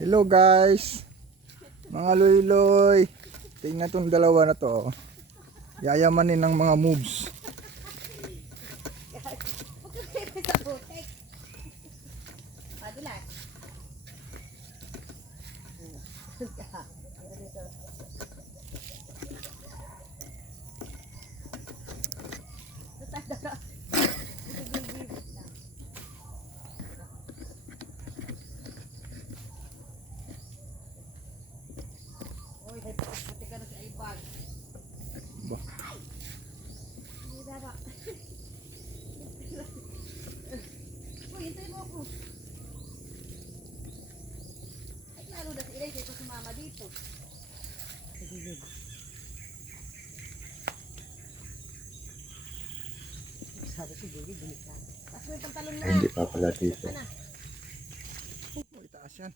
Hello guys, mga loy-loy. Tingnan tong dalawa na to. Yayamanin ng mga moves. Sumama dito. Sabi ko dito, delikado. Tapos may pantalon na. Hindi pa pala dito. Itaas yan.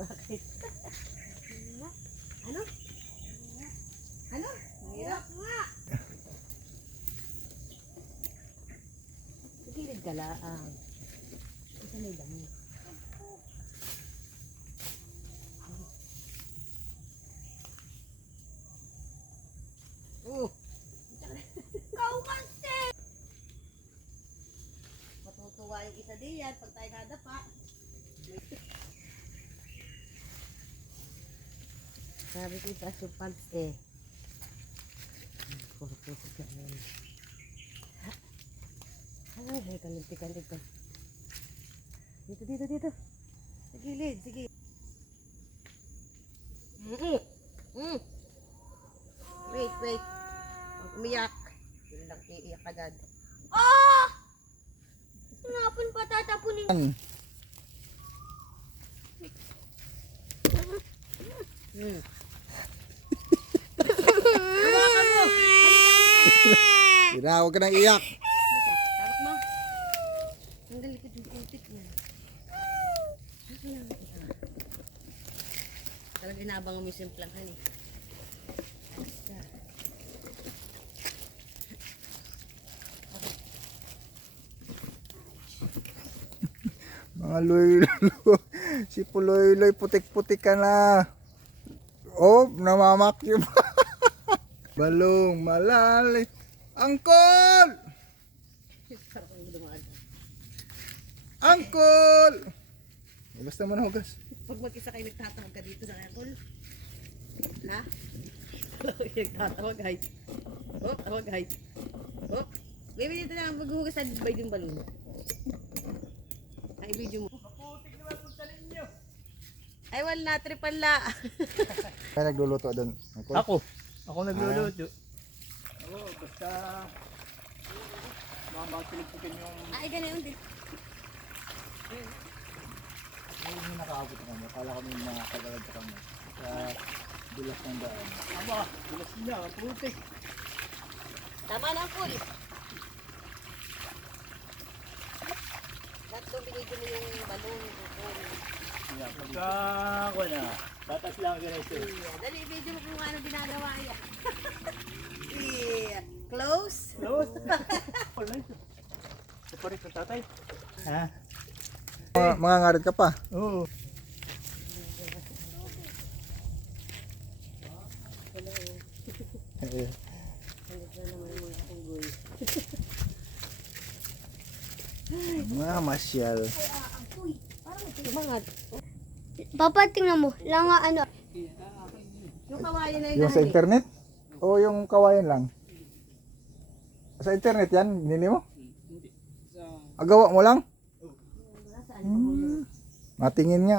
Bakit? Ano? Ano? Hirap nga. Gilid ka lang. Isa may dami. Kaumansi! Matutuwa yung isa diyan pag tayo nadapa. Sabi ko sa supans eh. Puro-puro ka na yun. Ay, kalintik-kalintik ka. Dito. Sa gilid, sige. Wait. Huwag umiyak. Yun lang, iiyak agad. Oh! Sinapon pa tatapunin. Tira, huwag ka nang iyak. Tamak mo. Ang galikid yung putik niya. Talagang inaabangan mo yung simplangan eh. Mga loy-loy. Si Puloy-loy, putik-putik ka na. Oh, namamakyo pa. Balong malalim. Angkol! Sarap ang dumaan. Angkol! Basta mo na hugas. Pag mag-isa kayo nagtatawag ka dito sa kakol. Ha? Nagtatawag hay. Oh, tawag hay. Oh, baby dito na maghuhugas sa bay yung balon. Ay, video mo. Ay, wala, tripan Kaya nagluluto doon. Angkol? Ako nagluluto. Oo, basta makakapilipitin yung Ay, ganun din. Hindi nakaabot na kami. Akala kami nakakagawad sa kami. Sa dulas ng daan. aba, bilas niya, putik. Tama na, full. Ba't doon binigyan mo yung balon? Pagka, wala, tatas lang ganito. Dali, video mo kung ano ginagawa niya. Yeah. Close? Close. Wala ito. Ito pa rin sa tatay. Ha? Mga ngarit ka pa. Oo. Mga masyal. Tumangat. Papa, tingnan mo. Langa ano. Yung kawayan na yun. Yung sa internet? O yung kawayan lang? Sa internet yan? Binili mo? Agawa mo lang? Matingin nga.